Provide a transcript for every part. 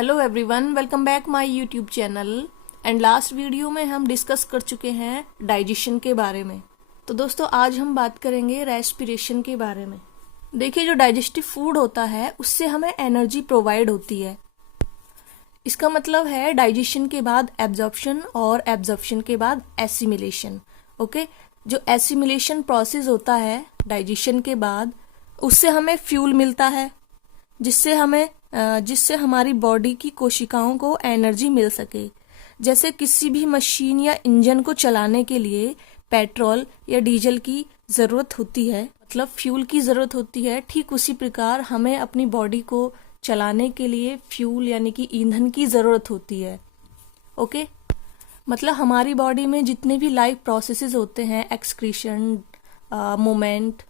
Hello everyone, welcome back my YouTube channel. And last video में हम discuss कर चुके हैं डाइजेशन के बारे में। तो दोस्तों आज हम बात करेंगे रेस्पिरेशन के बारे में। देखिए, जो डाइजेस्टिव फूड होता है उससे हमें एनर्जी प्रोवाइड होती है। इसका मतलब है डाइजेशन के बाद एब्जॉर्प्शन और एब्जॉर्प्शन के बाद एसिमिलेशन। ओके, जो एसिमिलेशन प्रोसेस होता है डाइजेशन के बाद, उससे हमें फ्यूल मिलता है जिससे हमारी बॉडी की कोशिकाओं को एनर्जी मिल सके। जैसे किसी भी मशीन या इंजन को चलाने के लिए पेट्रोल या डीजल की ज़रूरत होती है, मतलब फ्यूल की ज़रूरत होती है, ठीक उसी प्रकार हमें अपनी बॉडी को चलाने के लिए फ्यूल यानी कि ईंधन की ज़रूरत होती है। ओके, मतलब हमारी बॉडी में जितने भी लाइफ प्रोसेसेस होते हैं, एक्सक्रीशन, मूवमेंट,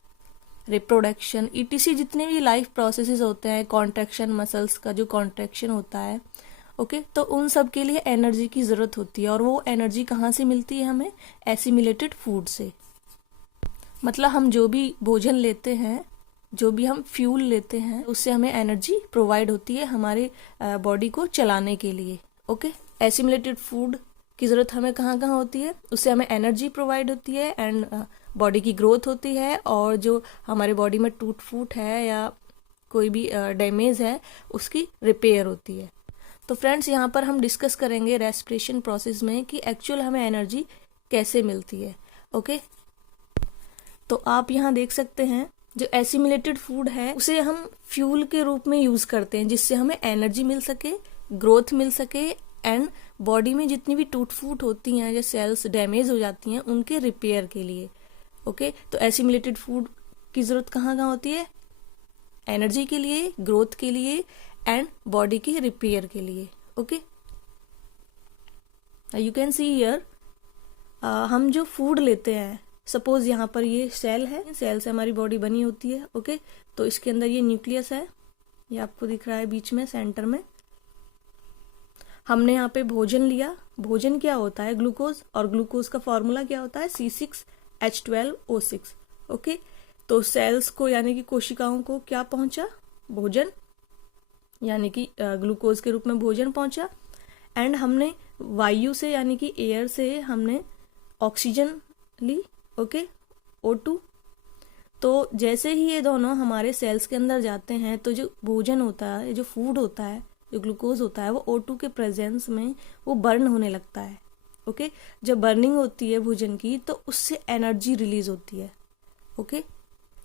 रिप्रोडक्शन, ईटीसी, जितने भी लाइफ प्रोसेसेस होते हैं, कॉन्ट्रैक्शन, मसल्स का जो कॉन्ट्रैक्शन होता है, ओके, तो उन सब के लिए एनर्जी की ज़रूरत होती है। और वो एनर्जी कहाँ से मिलती है हमें? एसिमिलेटेड फूड से। मतलब हम जो भी भोजन लेते हैं, जो भी हम फ्यूल लेते हैं, उससे हमें एनर्जी प्रोवाइड होती है हमारे बॉडी को चलाने के लिए। ओके, एसिमिलेटेड फूड की ज़रूरत हमें कहाँ कहाँ होती है? उससे हमें एनर्जी प्रोवाइड होती है एंड बॉडी की ग्रोथ होती है, और जो हमारे बॉडी में टूट फूट है या कोई भी डैमेज है उसकी रिपेयर होती है। तो फ्रेंड्स, यहाँ पर हम डिस्कस करेंगे रेस्पिरेशन प्रोसेस में कि एक्चुअल हमें एनर्जी कैसे मिलती है। ओके, तो आप यहाँ देख सकते हैं जो एसिमिलेटेड फूड है उसे हम फ्यूल के रूप में यूज़ करते हैं, जिससे हमें एनर्जी मिल सके, ग्रोथ मिल सके एंड बॉडी में जितनी भी टूट फूट होती हैं, जो सेल्स डैमेज हो जाती हैं, उनके रिपेयर के लिए। ओके, तो एसिमिलेटेड फूड की ज़रूरत कहाँ कहाँ होती है? एनर्जी के लिए, ग्रोथ के लिए एंड बॉडी के रिपेयर के लिए। Okay, you can see here, हम जो फूड लेते हैं, सपोज यहाँ पर ये सेल है, सेल से हमारी बॉडी बनी होती है। ओके, तो इसके अंदर ये न्यूक्लियस है, ये आपको दिख रहा है बीच में, सेंटर में। हमने यहाँ पे भोजन लिया। भोजन क्या होता है? ग्लूकोज, और ग्लूकोज का फॉर्मूला क्या होता है? C6H12O6। ओके, तो सेल्स को यानी कि कोशिकाओं को क्या पहुंचा? भोजन, यानी कि ग्लूकोज के रूप में भोजन पहुंचा। एंड हमने वायु से यानी कि एयर से हमने ऑक्सीजन ली। Okay, O2। तो जैसे ही ये दोनों हमारे सेल्स के अंदर जाते हैं, तो जो भोजन होता है, जो फूड होता है, जो ग्लूकोज होता है, वो O2 के प्रेजेंस में वो बर्न होने लगता है। ओके, जब बर्निंग होती है भोजन की, तो उससे एनर्जी रिलीज होती है। ओके,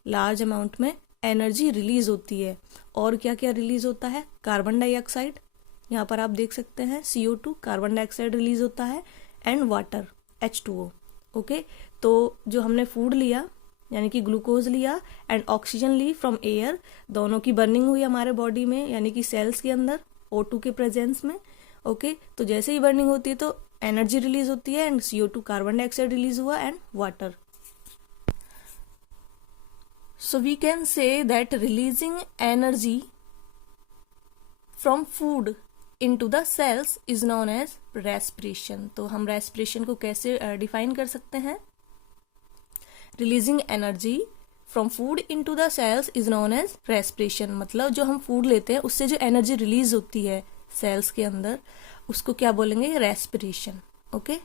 लार्ज अमाउंट में एनर्जी रिलीज होती है। और क्या क्या रिलीज होता है? कार्बन डाइऑक्साइड, यहाँ पर आप देख सकते हैं CO2, कार्बन डाइऑक्साइड रिलीज होता है, एंड वाटर, H2O। ओके, तो जो हमने फूड लिया यानी कि ग्लूकोज लिया एंड ऑक्सीजन ली फ्रॉम एयर, दोनों की बर्निंग हुई हमारे बॉडी में यानी कि सेल्स के अंदर O2 के प्रेजेंस में। ओके, तो जैसे ही बर्निंग होती है तो एनर्जी रिलीज होती है and CO2, carbon dioxide release हुआ and water. So we can say that releasing energy from food into the cells is known as respiration। तो हम respiration को कैसे डिफाइन कर सकते हैं? Releasing energy from food into the cells is known as respiration। मतलब जो हम फूड लेते हैं उससे जो एनर्जी रिलीज होती है सेल्स के अंदर, उसको क्या बोलेंगे? रेस्पिरेशन। ओके,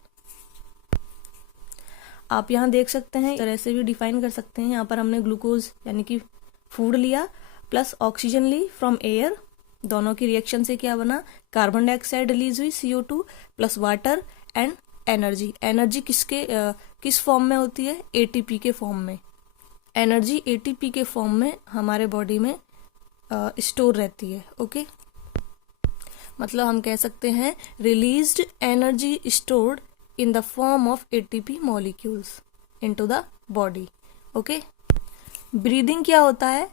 आप यहाँ देख सकते हैं, तरह से भी डिफाइन कर सकते हैं। यहाँ पर हमने ग्लूकोज यानी कि फूड लिया प्लस ऑक्सीजन ली फ्रॉम एयर, दोनों की रिएक्शन से क्या बना? कार्बन डाइऑक्साइड रिलीज हुई, CO2 plus water and energy. Energy किस फॉर्म में होती है? ATP के फॉर्म में। एनर्जी ATP के फॉर्म में हमारे बॉडी में स्टोर रहती है। ओके, मतलब हम कह सकते हैं released energy stored in the form of ATP molecules into the body। Okay, breathing क्या होता है?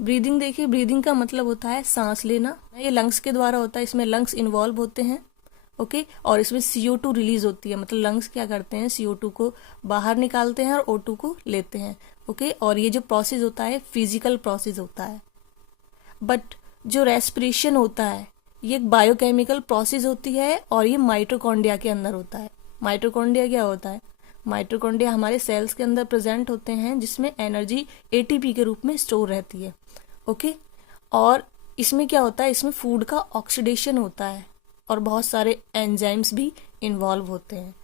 ब्रीदिंग देखिए, ब्रीदिंग का मतलब होता है सांस लेना। ये लंग्स के द्वारा होता है, इसमें लंग्स इन्वॉल्व होते हैं। ओके, और इसमें CO2 रिलीज होती है, मतलब लंग्स क्या करते हैं? CO2 को बाहर निकालते हैं और O2 को लेते हैं। ओके, और ये जो प्रोसेस होता है फिजिकल प्रोसेस होता है। बट जो रेस्पिरेशन होता है ये एक बायोकेमिकल प्रोसेस होती है और ये माइटोकॉन्ड्रिया के अंदर होता है। माइटोकॉन्ड्रिया क्या होता है? माइटोकॉन्ड्रिया हमारे सेल्स के अंदर प्रेजेंट होते हैं, जिसमें एनर्जी ATP के रूप में स्टोर रहती है। ओके, और इसमें क्या होता है, इसमें फूड का ऑक्सीडेशन होता है और बहुत सारे एंजाइम्स भी इन्वॉल्व होते हैं।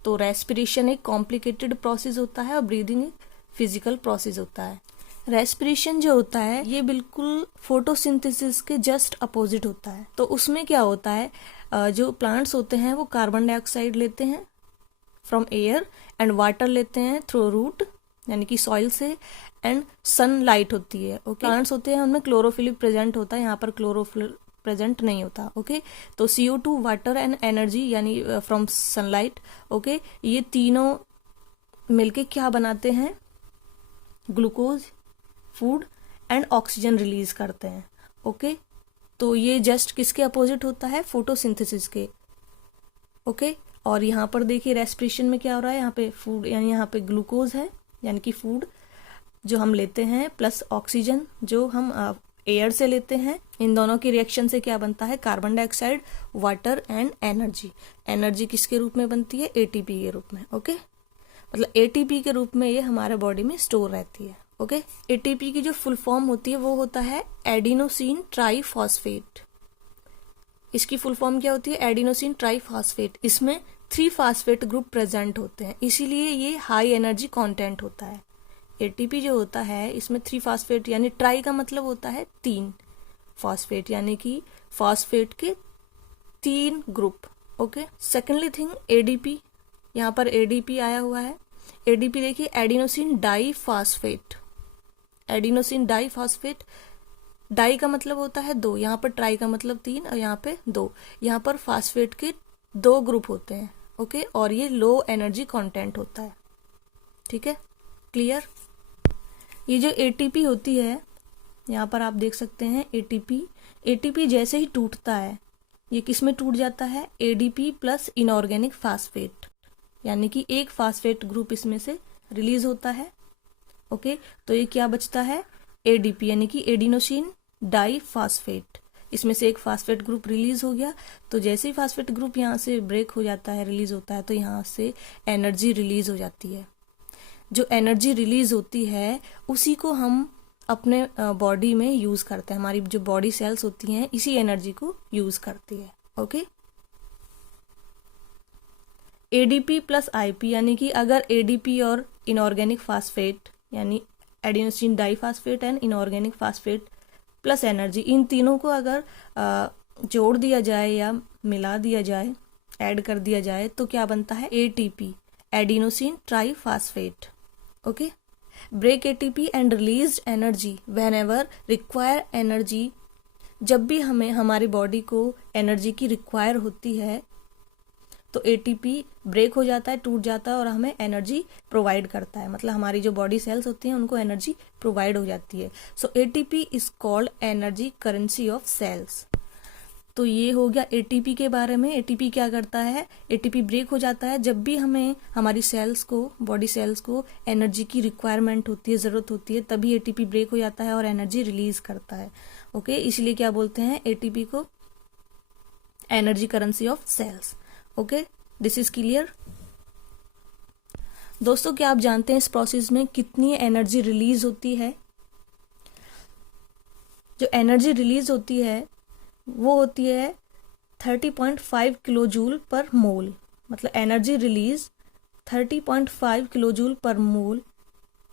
तो रेस्पिरेशन एक कॉम्प्लिकेटेड प्रोसेस होता है और ब्रीदिंग एक फिजिकल प्रोसेस होता है। रेस्पिरेशन जो होता है ये बिल्कुल फोटोसिंथेसिस के जस्ट अपोजिट होता है। तो उसमें क्या होता है, जो प्लांट्स होते हैं वो कार्बन डाइऑक्साइड लेते हैं फ्रॉम एयर एंड वाटर लेते हैं थ्रू रूट यानी कि सॉइल से, एंड सनलाइट होती है। ओके, प्लांट्स होते हैं उनमें क्लोरोफिल प्रेजेंट होता है, यहाँ पर क्लोरोफिल प्रेजेंट नहीं होता। ओके, तो CO2, वाटर एंड एनर्जी यानी फ्रॉम सनलाइट, ओके, ये तीनों मिलके क्या बनाते हैं, glucose, food and oxygen release करते हैं। ओके, तो ये जस्ट किसके अपोजिट होता है, फोटोसिंथेसिस के। ओके, और यहाँ पर देखिए रेस्पिरेशन में क्या हो रहा है, यहाँ पे फूड यानी यहाँ पे ग्लूकोज है यानी कि फूड जो हम लेते हैं, प्लस ऑक्सीजन जो हम एयर से लेते हैं। इन दोनों की रिएक्शन से क्या बनता है, carbon dioxide, water and energy. Energy किसके रूप में बनती है, ATP के रूप में। ओके, मतलब ATP के रूप में ये हमारे बॉडी में स्टोर रहती है। ओके, ATP की जो फुल फॉर्म होती है वो होता है एडिनोसिन ट्राईफॉस्फेट। इसकी फुल फॉर्म क्या होती है, एडिनोसिन ट्राईफॉस्फेट। इसमें 3 फास्फेट ग्रुप प्रेजेंट होते हैं, इसीलिए ये हाई एनर्जी कंटेंट होता है। ATP जो होता है इसमें 3 फास्फेट यानी ट्राई का मतलब होता है 3, फास्फेट यानी कि फास्फेट के 3 group. Okay, secondly thing ADP, यहाँ पर ADP आया हुआ है। ADP देखिए adenosine diphosphate. Adenosine diphosphate, di का मतलब होता है 2, यहाँ पर ट्राई का मतलब 3 और यहाँ पे 2। यहाँ पर फास्फेट के 2 ग्रुप होते हैं। ओके, और ये लो एनर्जी कंटेंट होता है। ठीक है, क्लियर। ये जो ATP होती है, यहाँ पर आप देख सकते हैं ATP जैसे ही टूटता है ये किस में टूट जाता है, ADP प्लस इनऑर्गेनिक फास्फेट, यानी कि एक फास्फेट ग्रुप इसमें से रिलीज होता है। ओके, तो ये क्या बचता है, ADP यानी कि एडिनोसिन डाईफॉस्फेट। इसमें से एक फास्फेट ग्रुप रिलीज हो गया, तो जैसे ही फास्फेट ग्रुप यहाँ से ब्रेक हो जाता है, रिलीज होता है, तो यहाँ से एनर्जी रिलीज हो जाती है। जो एनर्जी रिलीज होती है उसी को हम अपने बॉडी में यूज करते हैं। हमारी जो बॉडी सेल्स होती हैं इसी एनर्जी को यूज करती है। ओके, ADP प्लस IP यानी कि अगर ADP और इनऑर्गेनिक फास्फेट यानी adenosine diphosphate and inorganic phosphate plus energy, इन तीनों को अगर जोड़ दिया जाए या मिला दिया जाए, ऐड कर दिया जाए, तो क्या बनता है, ATP, adenosine triphosphate. Okay, break ATP and release energy whenever require energy. जब भी हमें हमारी बॉडी को एनर्जी की रिक्वायर होती है तो ATP ब्रेक हो जाता है, टूट जाता है और हमें एनर्जी प्रोवाइड करता है। मतलब हमारी जो बॉडी सेल्स होती हैं उनको एनर्जी प्रोवाइड हो जाती है। So ATP is called energy currency of cells. तो ये हो गया ATP के बारे में। ATP क्या करता है, ATP ब्रेक हो जाता है जब भी हमें हमारी सेल्स को, बॉडी सेल्स को एनर्जी की रिक्वायरमेंट होती है, ज़रूरत होती है, तभी ATP ब्रेक हो जाता है और एनर्जी रिलीज करता है। ओके, इसलिए क्या बोलते हैं ATP को, energy currency of cells. Okay, this is clear. दोस्तों, क्या आप जानते हैं इस प्रोसेस में कितनी एनर्जी रिलीज होती है? जो एनर्जी रिलीज होती है वो होती है 30.5 किलो जूल पर मोल। मतलब एनर्जी रिलीज 30.5 किलो जूल पर मोल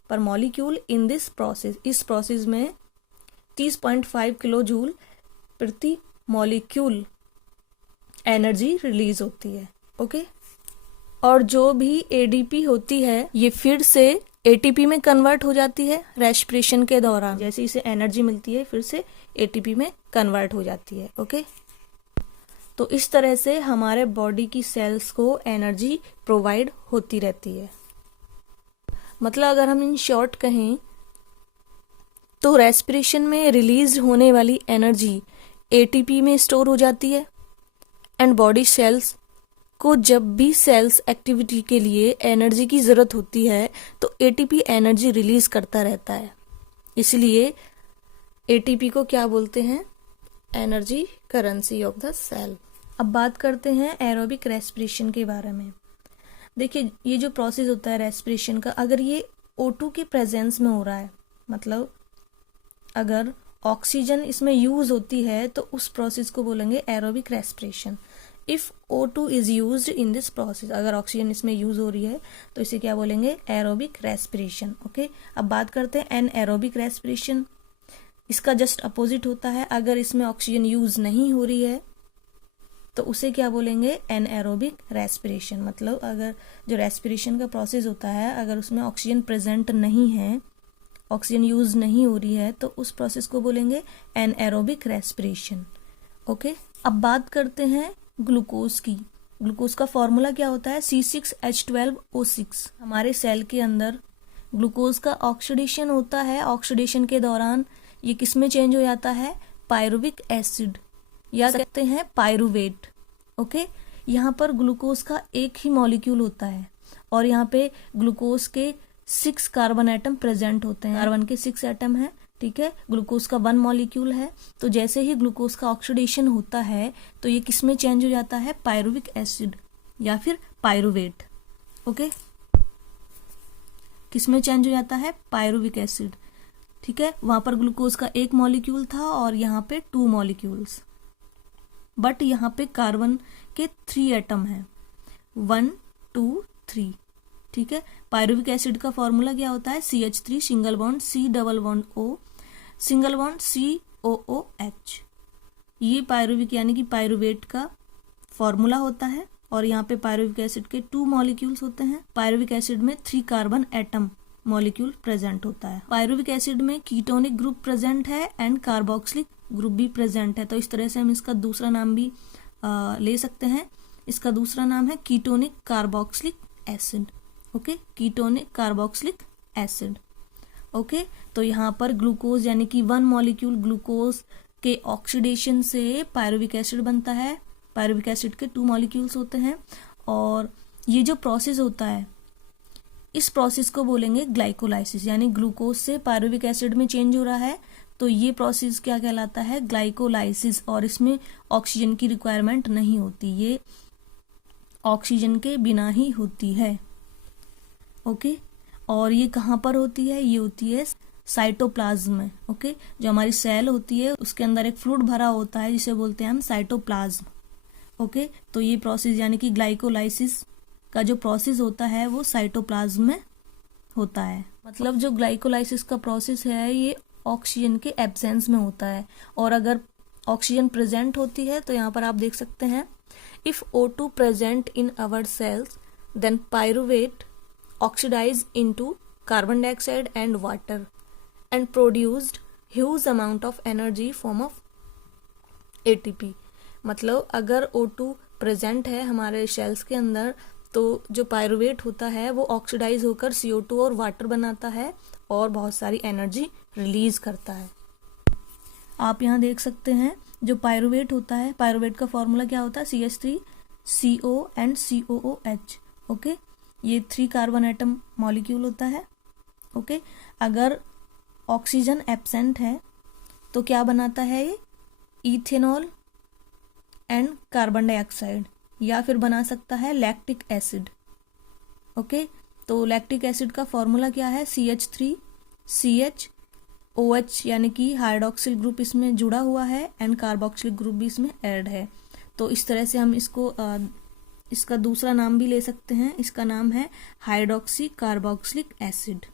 पर मॉलिक्यूल इन दिस प्रोसेस। इस प्रोसेस में 30.5 किलो जूल प्रति मॉलिक्यूल एनर्जी रिलीज होती है। ओके, और जो भी ADP होती है ये फिर से ATP में कन्वर्ट हो जाती है रेस्पिरेशन के दौरान। जैसे इसे एनर्जी मिलती है फिर से ATP में कन्वर्ट हो जाती है। ओके, तो इस तरह से हमारे बॉडी की सेल्स को एनर्जी प्रोवाइड होती रहती है। मतलब अगर हम इन शॉर्ट कहें तो रेस्पिरेशन में रिलीज होने वाली एनर्जी ATP में स्टोर हो जाती है एंड बॉडी सेल्स को जब भी सेल्स एक्टिविटी के लिए एनर्जी की ज़रूरत होती है तो ATP एनर्जी रिलीज करता रहता है। इसलिए ATP को क्या बोलते हैं, energy currency of the cell. अब बात करते हैं एरोबिक रेस्पिरेशन के बारे में। देखिए, ये जो प्रोसेस होता है रेस्पिरेशन का, अगर ये O2 के प्रेजेंस में हो रहा है, मतलब अगर ऑक्सीजन इसमें यूज होती है तो उस प्रोसेस को बोलेंगे aerobic respiration. If O2 is used in this process, अगर ऑक्सीजन इसमें यूज हो रही है तो इसे क्या बोलेंगे, एरोबिक रेस्पिरेशन। ओके, अब बात करते हैं एनएरोबिक रेस्पिरेशन। इसका जस्ट अपोजिट होता है, अगर इसमें ऑक्सीजन यूज नहीं हो रही है तो उसे क्या बोलेंगे, एनएरोबिक रेस्पिरेशन। मतलब अगर जो रेस्पिरेशन का प्रोसेस होता है, अगर उसमें ऑक्सीजन प्रेजेंट नहीं है, ऑक्सीजन यूज नहीं हो रही है, तो उस प्रोसेस को बोलेंगे एनएरोबिक रेस्पिरेशन। ओके, अब बात करते हैं ग्लूकोज की। ग्लूकोज का फॉर्मूला क्या होता है, C6H12O6। हमारे सेल के अंदर ग्लूकोज का ऑक्सीडेशन होता है, ऑक्सीडेशन के दौरान ये किस में चेंज हो जाता है, पायरुविक एसिड या कहते हैं पायरुवेट। ओके, यहाँ पर ग्लूकोज का एक ही मॉलिक्यूल होता है और यहाँ पे ग्लूकोज के 6 कार्बन एटम प्रेजेंट होते हैं। कार्बन के 6 एटम है, ठीक है, ग्लूकोज का 1 मॉलिक्यूल है। तो जैसे ही ग्लूकोज का ऑक्सीडेशन होता है तो ये किस में चेंज हो जाता है, पायरुविक एसिड या फिर पायरुवेट। ओके, किस में चेंज हो जाता है, पायरुविक एसिड। ठीक है, वहां पर ग्लूकोज का 1 मॉलिक्यूल था और यहाँ पे 2 मॉलिक्यूल्स, बट यहाँ पे कार्बन के 3 एटम है, 1 2 3। ठीक है, पायरुविक एसिड का फॉर्मूला क्या होता है, CH3 single bond C double bond O single bond COOH। ये पायरुविक यानी कि पायरुवेट का फॉर्मूला होता है और यहाँ पे पायरुविक एसिड के 2 मॉलिक्यूल्स होते हैं। पायरुविक एसिड में 3 कार्बन एटम मॉलिक्यूल प्रेजेंट होता है। पायरुविक एसिड में कीटोनिक ग्रुप प्रेजेंट है एंड कार्बोक्सिलिक ग्रुप भी प्रेजेंट है। तो इस तरह से हम इसका दूसरा नाम भी ले सकते हैं। इसका दूसरा नाम है ketonic carboxylic acid. Okay, ketonic carboxylic acid. Okay, तो यहाँ पर ग्लूकोज यानी कि 1 मॉलिक्यूल ग्लूकोज के ऑक्सीडेशन से पायरुविक एसिड बनता है। पायरुविक एसिड के 2 मॉलिक्यूल्स होते हैं और ये जो प्रोसेस होता है, इस प्रोसेस को बोलेंगे ग्लाइकोलाइसिस। यानी ग्लूकोज से पायरुविक एसिड में चेंज हो रहा है तो ये प्रोसेस क्या कहलाता है, ग्लाइकोलाइसिस। और इसमें ऑक्सीजन की रिक्वायरमेंट नहीं होती, ये ऑक्सीजन के बिना ही होती है। ओके, और ये कहाँ पर होती है, ये होती है साइटोप्लाज्म में। ओके, जो हमारी सेल होती है उसके अंदर एक फ्लूइड भरा होता है जिसे बोलते हैं हम साइटोप्लाज्म। ओके, तो ये प्रोसेस यानी कि ग्लाइकोलाइसिस का जो प्रोसेस होता है वो साइटोप्लाज्म में होता है। मतलब जो ग्लाइकोलाइसिस का प्रोसेस है ये ऑक्सीजन के एब्सेंस में होता है और अगर ऑक्सीजन प्रेजेंट होती है तो यहाँ पर आप देख सकते हैं, if O2 present in our cells then pyruvate oxidise into carbon dioxide and water and produced huge amount of energy form of ATP। मतलब अगर O2 प्रेजेंट है हमारे सेल्स के अंदर तो जो पायरुवेट होता है वो ऑक्सीडाइज होकर CO2 और वाटर बनाता है और बहुत सारी एनर्जी रिलीज करता है। आप यहाँ देख सकते हैं जो पायरुवेट होता है, पायरुवेट का फॉर्मूला क्या होता है, CH3CO एंड COOH। ओके, ये 3 कार्बन एटम मॉलिक्यूल होता है। ओके, अगर ऑक्सीजन एब्सेंट है तो क्या बनाता है ये, इथेनॉल एंड कार्बन डाइऑक्साइड या फिर बना सकता है लैक्टिक एसिड। ओके, तो लैक्टिक एसिड का फॉर्मूला क्या है, CH3CHOH यानी कि हाइड्रोक्सिल ग्रुप इसमें जुड़ा हुआ है एंड कार्बोक्सिलिक ग्रुप भी इसमें ऐड है। तो इस तरह से हम इसको इसका दूसरा नाम भी ले सकते हैं, इसका नाम है हाइड्रोक्सी कार्बोक्सिलिक एसिड।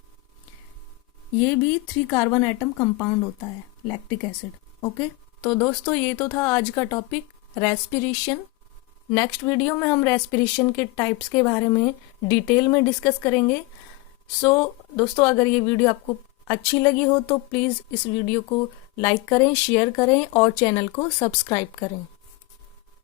ये भी 3 कार्बन एटम कंपाउंड होता है लैक्टिक एसिड। ओके, तो दोस्तों ये तो था आज का टॉपिक रेस्पिरेशन। नेक्स्ट वीडियो में हम रेस्पिरेशन के टाइप्स के बारे में डिटेल में डिस्कस करेंगे। दोस्तों अगर ये वीडियो आपको अच्छी लगी हो तो प्लीज़ इस वीडियो को लाइक करें, शेयर करें और चैनल को सब्सक्राइब करें।